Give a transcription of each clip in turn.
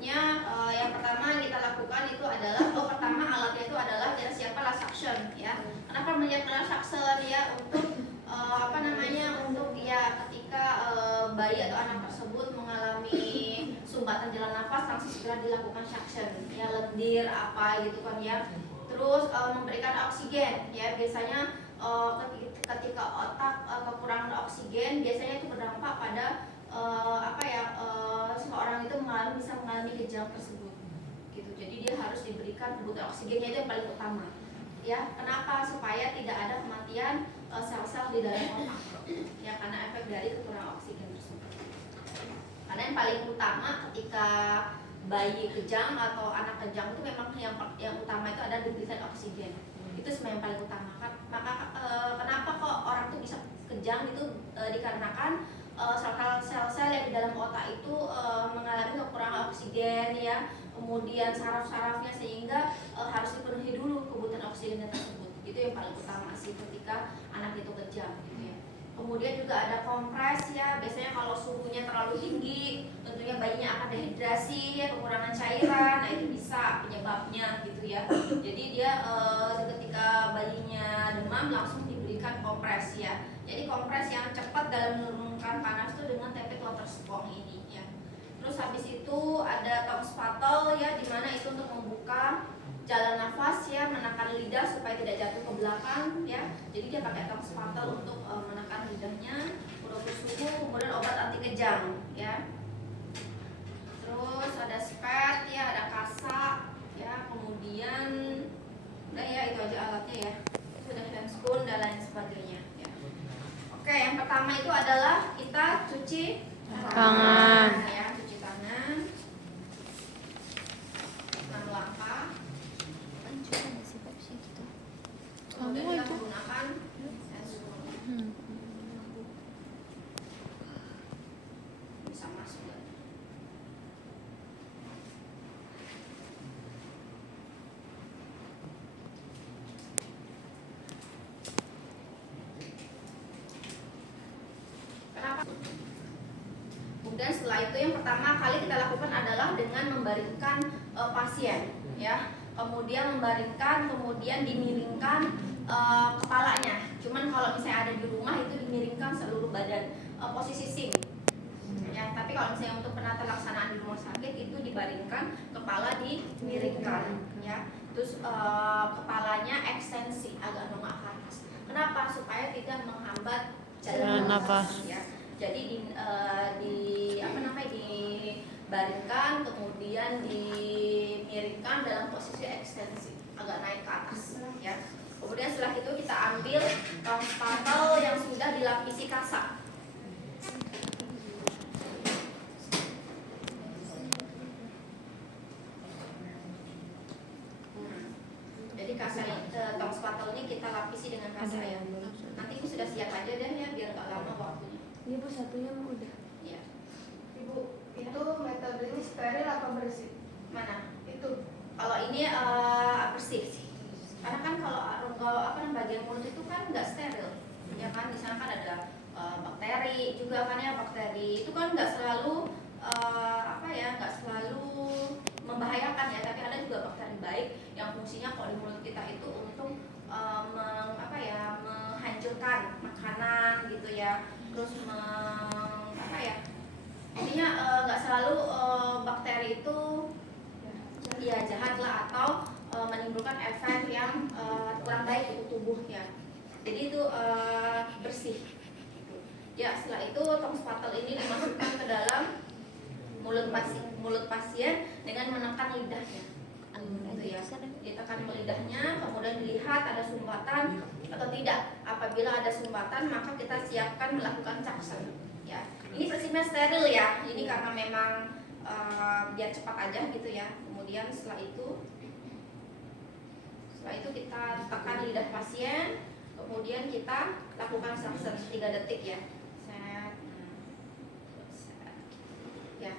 selanjutnya yang pertama kita lakukan itu adalah pertama alatnya itu adalah kita siapkanlah suction ya. Kenapa menyiapkan suction ya? Untuk untuk ya ketika bayi atau anak tersebut mengalami sumbatan jalan nafas langsung segera dilakukan suction ya, lendir apa gitu kan ya. Terus memberikan oksigen ya, biasanya ketika otak kekurangan oksigen biasanya itu berdampak pada seseorang itu bisa mengalami kejang tersebut gitu. Jadi dia harus diberikan kebutuhan oksigennya, itu yang paling utama ya. Kenapa? Supaya tidak ada kematian sel-sel di dalam otak ya, karena efek dari kekurangan oksigen tersebut. Karena yang paling utama ketika bayi kejang atau anak kejang itu memang yang utama itu ada diberikan oksigen. Itu sebenarnya yang paling utama kan. Maka kenapa kok orang tuh bisa kejang itu dikarenakan sel-sel yang di dalam otak itu mengalami kekurangan oksigen ya, kemudian saraf-sarafnya sehingga harus dipenuhi dulu kebutuhan oksigen tersebut. Itu yang paling utama sih ketika anak itu kejang gitu ya. Kemudian juga ada kompres ya, biasanya kalau suhunya terlalu tinggi tentunya bayinya akan dehidrasi ya, kekurangan cairan. Nah itu bisa penyebabnya gitu ya. Jadi dia ketika bayinya demam langsung diberikan kompres ya. Jadi kompres yang cepat dalam menurunkan panas itu dengan tepet water spong ini ya. Terus habis itu ada tong spatel ya, dimana itu untuk membuka jalan nafas ya, menekan lidah supaya tidak jatuh ke belakang ya. Jadi dia pakai tong spatel untuk menekan lidahnya, urut suhu, kemudian obat anti kejang ya. Terus ada spet ya, ada kasa ya, kemudian udah ya itu aja alatnya ya. Sudah handscoon dan lain sebagainya ya. Oke, yang pertama itu adalah kita cuci tangan ya, cuci tangan. 6 langkah. Kemudian kita menggunakan handscoon. Bisa masuk ya. Kenapa? Kemudian setelah itu yang pertama kali kita lakukan adalah dengan membaringkan pasien ya. Kemudian membaringkan, kemudian dimiringkan kepalanya. Cuman kalau misalnya ada di rumah itu dimiringkan seluruh badan, posisi sing. Ya, tapi kalau misalnya untuk penata laksanaan di rumah sakit itu dibaringkan, kepala dimiringkan ya. Terus kepalanya ekstensi agak nongak ke atas. Kenapa? Supaya tidak menghambat jalan nafas ya. Jadi dibaringkan, kemudian dimiringkan dalam posisi ekstensi agak naik ke atas ya. Kemudian setelah itu kita ambil tong spatel yang sudah dilapisi kasa. Jadi kasa tong spatelnya kita lapisi dengan kasa ya. Nanti ini sudah siap aja deh ya, biar nggak lama waktunya. Ini Bu, satunya udah. Iya. Ibu, itu metodenya steril apa bersih? Mana? Itu. Kalau ini bersih sih. Karena kan kalau bagian mulut itu kan nggak steril. Ya kan, di sana kan ada bakteri juga kan ya, bakteri itu kan nggak selalu nggak selalu membahayakan ya, tapi ada juga bakteri baik yang fungsinya kalau di mulut kita itu untuk menghancurkan makanan gitu ya. Terus intinya nggak selalu bakteri itu ya jahat lah atau menimbulkan efek yang kurang baik untuk tubuh ya. Jadi itu bersih. Ya, setelah itu tong spatel ini dimasukkan ke dalam mulut pasien dengan menekan lidahnya. Gitu ya. Ditekan lidahnya, kemudian dilihat ada sumbatan atau tidak. Apabila ada sumbatan, maka kita siapkan melakukan caksen. Ya. Ini prinsipnya steril ya. Ini karena memang biar cepat aja gitu ya. Kemudian setelah itu kita tekan lidah pasien, kemudian kita lakukan caksen 3 detik ya. Ya.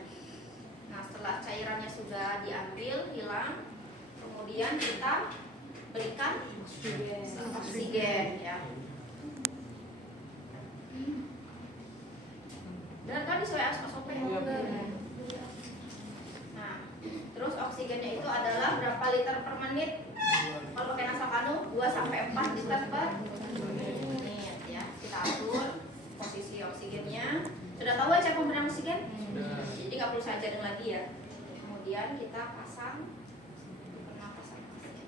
Nah, setelah cairannya sudah diambil, hilang, kemudian kita berikan oksigen ya. Dan kan sesuai SOP. Nah, ajarin lagi ya. Kemudian kita pasang pernapasan pasien.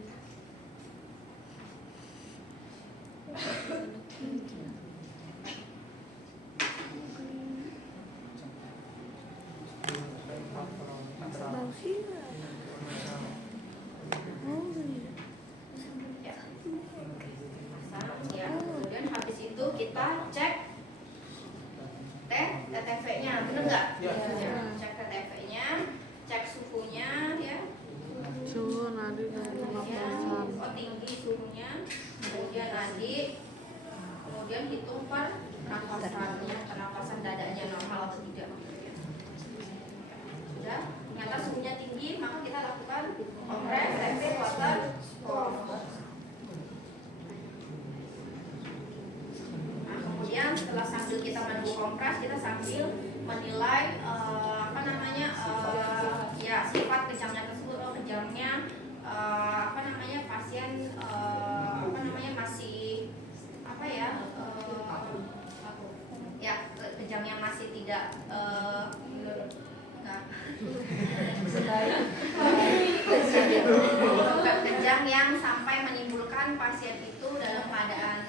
Ya. Pasang ya. Kemudian habis itu kita cek TTV-nya, bener nggak? Ya. Cek TTV-nya, cek suhunya ya. Suhu nadi dan pernapasan. Oh, tinggi suhunya, kemudian nadi, kemudian hitung pernapasan dadanya normal atau tidak. Sudah, ternyata suhunya tinggi, maka kita lakukan kompres TP water. Nah, kemudian setelah sambil kita menunggu kompres, kita sambil menilai ya sifat kejangnya tersebut. Oh, kejangnya pasien masih kejangnya masih tidak kejang yang sampai menimbulkan pasien itu dalam keadaan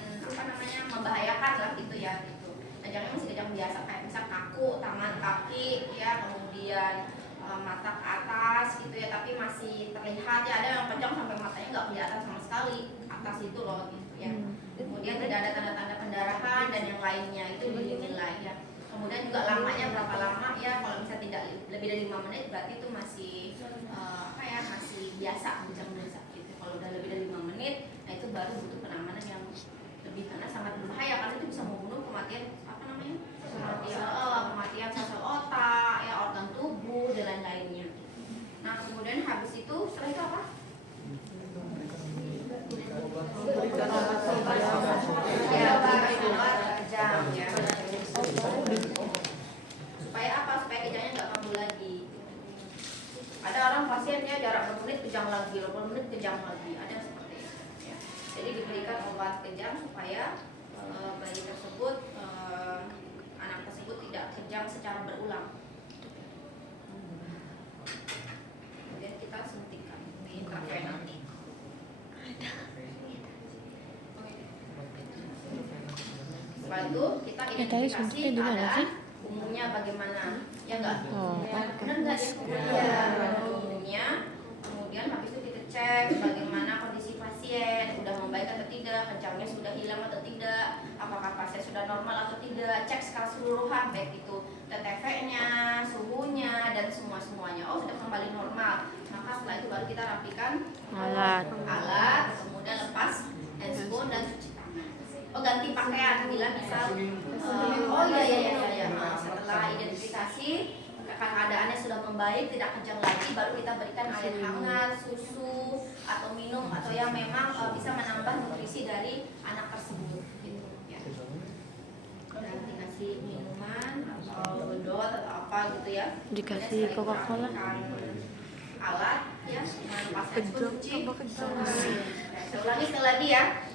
membahayakan lah gitu ya gitu. Kejangnya masih kejang biasa kayak misal kaku tangan kaki ya, kemudian mata ke atas gitu ya, tapi masih terlihat ya, ada yang kejang sampai matanya nggak kelihatan sama sekali atas itu loh gitu ya. Kemudian tidak ada tanda-tanda pendarahan dan yang lainnya itu dinilai ya. Kemudian juga lamanya berapa lama ya, kalau misalnya tidak lebih dari 5 menit berarti itu masih masih biasa, kejang biasa gitu. Kalau udah lebih dari 5 menit, nah itu baru butuh penanganan yang lebih, karena sangat berbahaya karena itu bisa membunuh kematian kematian sel otak ya, organ tubuh dan lain-lainnya. Nah kemudian habis itu setelah itu apa? Obat kejang ya. Supaya apa? Supaya kejangnya nggak kambuh lagi. Ada orang pasiennya jarak berapa menit kejang lagi, berapa menit kejang lagi, ada yang seperti itu. Ya. Jadi diberikan obat kejang supaya bayi tersebut, anak tersebut tidak kejang secara berulang. Kemudian kita suntikan di intravenous. Setelah itu kita identifikasi keadaan umumnya bagaimana, ya enggak? Benar nggak ya umumnya? Kemudian habis itu kita cek bagaimana kondisi pasien, sudah membaik atau tidak, kejangnya sudah hilang atau tidak, apakah pasien sudah normal atau tidak, cek secara keseluruhan baik itu TTV-nya, suhunya dan semuanya. Oh sudah kembali normal, maka setelah itu baru kita rapikan alat, kemudian lepas handphone dan cuci tangan. Oh ganti pakaian bila misal setelah identifikasi keadaannya sudah membaik, tidak kejang lagi, baru kita berikan air hangat, susu atau minum atau yang memang bisa menambah nutrisi dari anak tersebut gitu ya. Dan dikasih minuman atau bedot atau apa gitu ya, dikasih Coca-Cola, alat ya, pas cuci. Saya ulangi sekali lagi ya.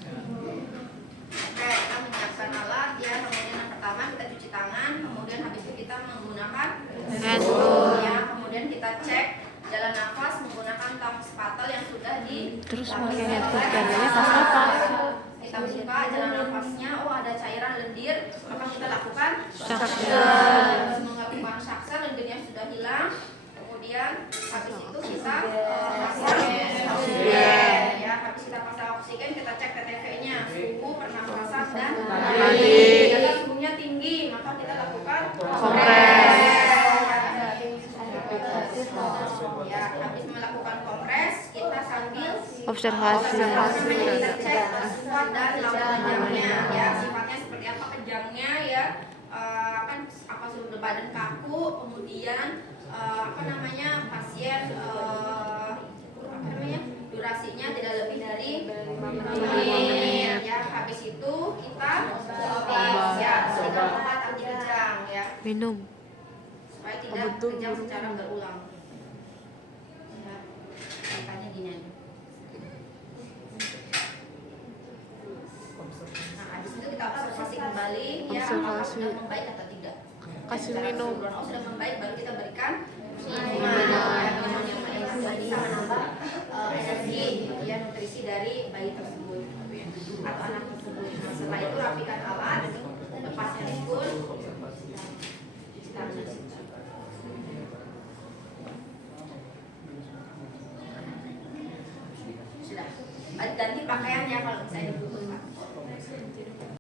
Oke, kita menyiapkan alat ya. Kemudian yang pertama kita cuci tangan, kemudian habis itu kita menggunakan handphone ya. Kemudian kita cek jalan nafas menggunakan tong spatel yang sudah di. Terus pakai handphone caranya pas apa? Kita buka jalan nafasnya, oh ada cairan lendir, maka kita lakukan Suction. Terus melakukan suction, lendirnya sudah hilang. Kemudian habis itu kita pasang oksigen ya. Habis kita pasang oksigen, kita cek TTV-nya, suhu, pernapasan dan nadi. Jika suhunya tinggi, maka kita lakukan kompres. Ya, habis melakukan kompres, kita sambil Observasi. kita cek sifat dan lambang kejangnya ya. Sifatnya seperti apa kejangnya ya? Apa sudah badan kaku, kemudian pasien durasinya tidak lebih dari 5 menit ya. Habis itu kita berikan obat anti kejang ya, Minum. supaya tidak kejang secara berulang ya. Makanya gini aja. Nah habis itu kita observasi kembali ya, apakah sudah membaik atau tidak. Kasih Secara minum. keseluruhan, oh sudah membaik, baru kita berikan minuman yang bisa menambah energi ya, nutrisi dari bayi tersebut atau anak tersebut. Setelah itu rapikan alat, lepaskan spoon. Sudah. Ganti pakaiannya kalau misalnya